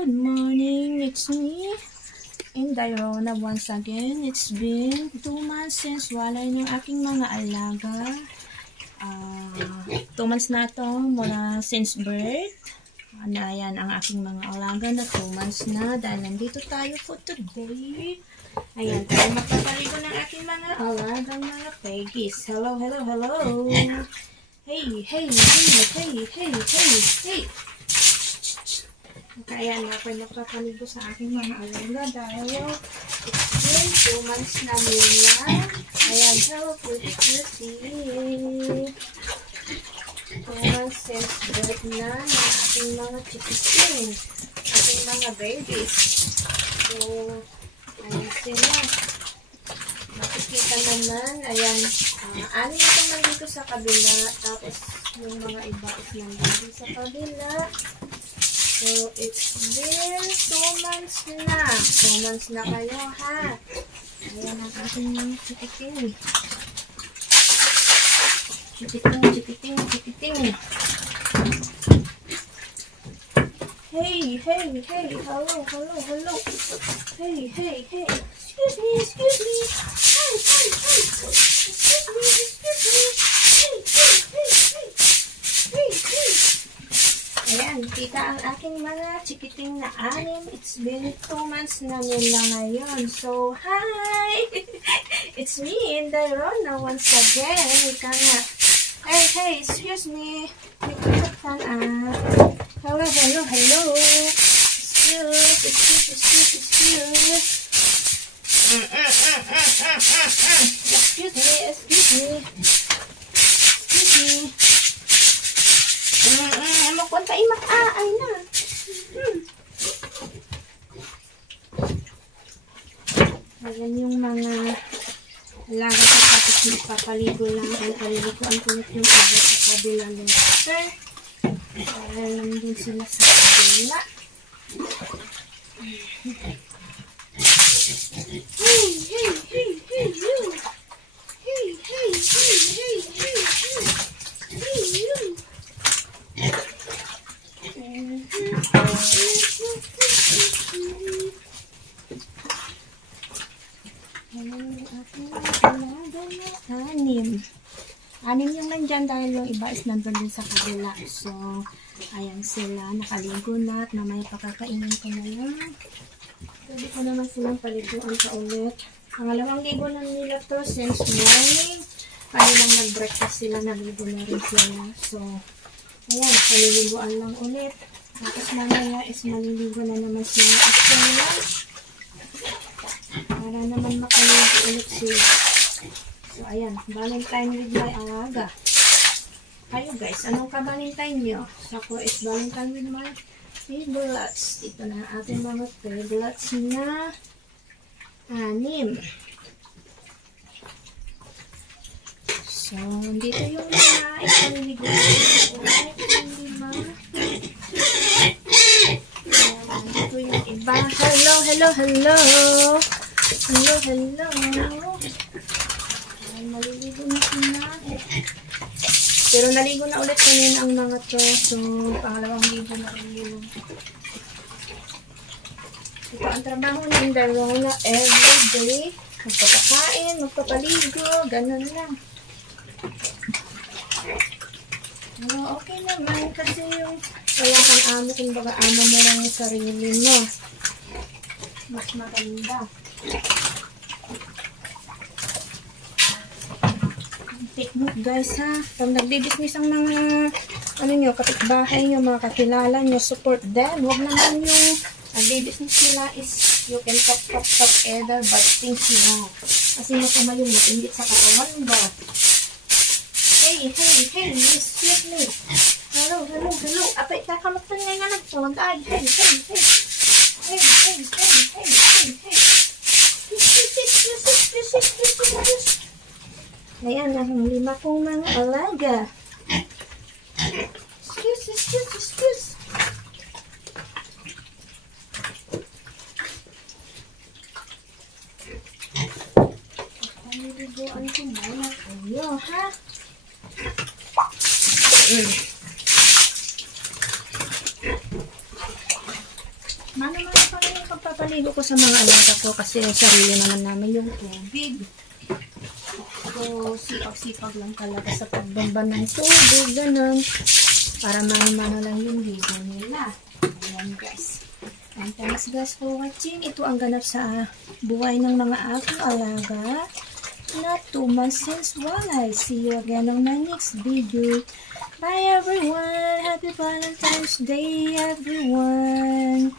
Good morning, it's me, Indayrona once again. It's been 2 months since walay ng aking mga alaga. 2 months na to mula since birth. Ayan ang aking mga alaga na 2 months na dahil nandito tayo for today. Ayan, tayo magpapaligo ng aking mga alagang mga peggies. Hello, hello, hello. Hey, hey, hey, hey, hey, hey, hey. Kaya na ako magpapaligo sa aking mga alaga dahil it's been 2 months na nila. Ayan, hello, pretty. 2 months since birth na ng aking mga chikiting, aking mga babies. So, ayan sila. Makikita naman, ayan, ano yung nandito sa kabila, tapos yung mga iba is nandito sa kabila. So, it's been 2 months na. 2 months na kayo, ha? Ayan ang aking mga chikiting. Chikiting. Hey, hello. Hey. Excuse me. Hey. Ayan, kita ang aking mga chikiting na 6. It's been 2 months na nila ngayon. So, hi! It's me, Indayrona, once again. Ika nga. Hey, excuse me. Hello. Excuse me. Magpunta ay na. Ayan yung mga alaga sa kapit papaligo lang. Ay, paliguan ko ulit yung iba sa kabila later. Dahil nandun sila sa kabila. Hey, you. Anim yung nandyan dahil yung iba is nandun din sa kabila. So, ayan sila. Nakaligo na at mamaya pakakainin ko na lang. Pwede ko naman silang paliguan pa ulit. Pangalawang ligo na nila to since morning. Kaya lang nag-breakfast sila, naligo na rin sila. So, ayan, paliliguan lang ulit. Tapos mamaya is maliligo na naman sila after lunch. Para naman makaligo ulit sila. So, ayan, Valentine with my alaga. Kayo guys, anong ka-Valentine nyo? Ako is Valentine with my piglets. Ito na ating mga piglets na 6. So, dito yung mga ipaniligo. Ito yung iba. Hello. Ay, maliligo na sila. Pero naligo na ulit kanina ang mga to. So, pangalawang ligo na rin yun. Ito ang trabaho ng Indayrona everyday. Magpapakain, magpapaligo, ganun lang. Pero okay naman kasi yung wala kang amo, kumbaga amo mo lang yung sarili mo. Mas maganda. Take note guys ha. Pag nagdi-business ang mga kapitbahay nyo, mga kakilala nyo, support them. Huwag naman yung nagdi-business nila is you can talk either but things nila. Kasi masama yung matingit sa katawan ba. Hey, excuse me. Hello. Apay, kakamagtan nga nagpunod. Ay, hey. Ayan, ang 5 kong mga alaga. Excuse. Paniliguan ko muna kayo, ha? pinapaligo ko sa mga alaga ko kasi sarili naman namin yung tubig. So, sipag-sipag lang talaga sa pagbamba ng tubig, ganun. Para mano-mano lang yung ligo nila. Ayan guys. And thanks guys for watching. Ito ang ganap sa buhay ng mga aking alaga na 2 months since walay. See you again on my next video. Bye everyone. Happy Valentine's Day everyone.